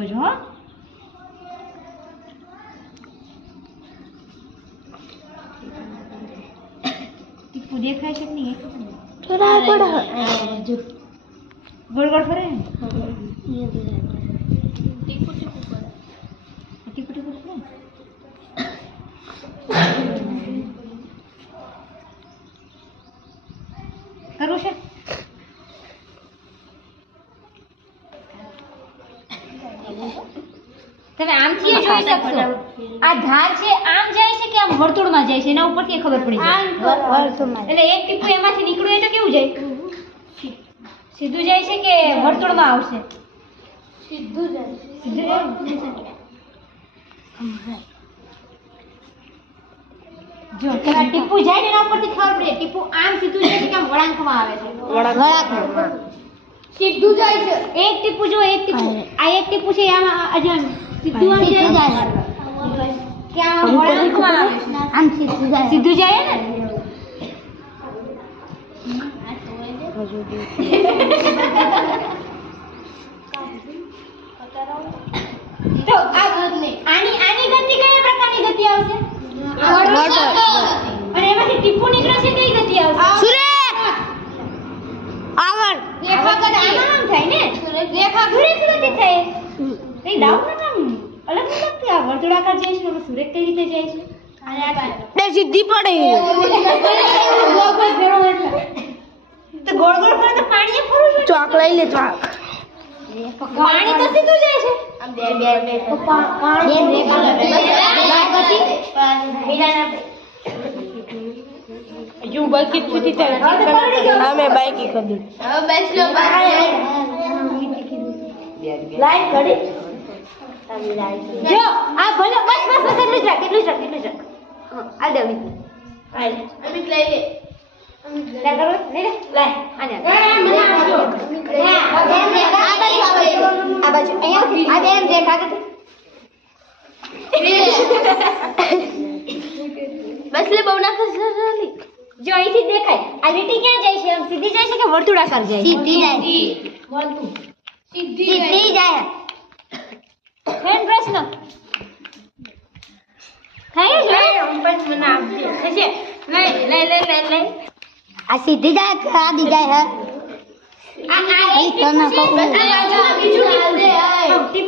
જોજો હો ટીપુ દેખાય છે કે નહીં થોડા પડા જો ગોળ ગોળ ફરે ને ये तो ટીપુ ટીપુ ફરે ટીપુ ટીપુ ફરે કરું છે તમે આમથી જોઈ શકશો આ ધાર છે આમ જાય છે કે આમ વર્તુળમાં જાય છે એના ઉપરથી ખબર પડી જાય એટલે એક ટીપુ એમાંથી નીકળ્યું એટલે કેવું જાય સીધું જાય છે કે વર્તુળમાં આવશે સીધું જાય જો પેલા ટીપુ જાય ને એના ઉપરથી ખબર પડે ટીપુ આમ સીધું જાય છે કે આમ વળાંકમાં આવે છે वड़ाक સીધું જાય છે એક ટીપુ જો એક ટીપુ આ એક ટીપુ છે આમ અજન સીધું આમ જાય કે આમ વળાંકમાં આવે છે हम सीधे जाए સીધું જાય ને તો આની ગતિ કયા પ્રકારની ગતિ આવશે અને એમાંથી ટીપુ નીકળે છે કઈ ગતિ આવશે सूर्य आवर રેખા ગતિ આમ થાય ને રેખા સુરેખ ગતિ થાય કઈ ડાઉટ ના અલગ નથી આ વર્તુળાકાર જાય છે એમાં સુરેખ કઈ રીતે જાય છે ने सीधी पड़े તો ગોળ ગોળ ફરે તો પાણીએ ફરવું છે चाक लाई ले चाक પાણી તો સીધું જાય છે ये જો બાકી છૂટી થાય हमें बाइक की कर दी લાઈન ઘડી જો આ ભલે બસ બસ બસ એટલું જ રાખ આ દે અમિત લઈ લે લે કરો લે લે આને આ બાજુ અહીંયાથી આ બેન જે કાગળ બસ લે બહુ ના જલ્દી જો અહીંથી દેખાય આ લીટી ક્યાં જાય છે આમ સીધી જાય છે કે વર્તુળાકાર જાય सीधी जाए વર્તુળ सीधी जाए મેન પ્રશ્ન થાય છે થશે લઈ आ सीधी जाए आधी जाए है આ એક ટીપુ છે બીજું ટીપુ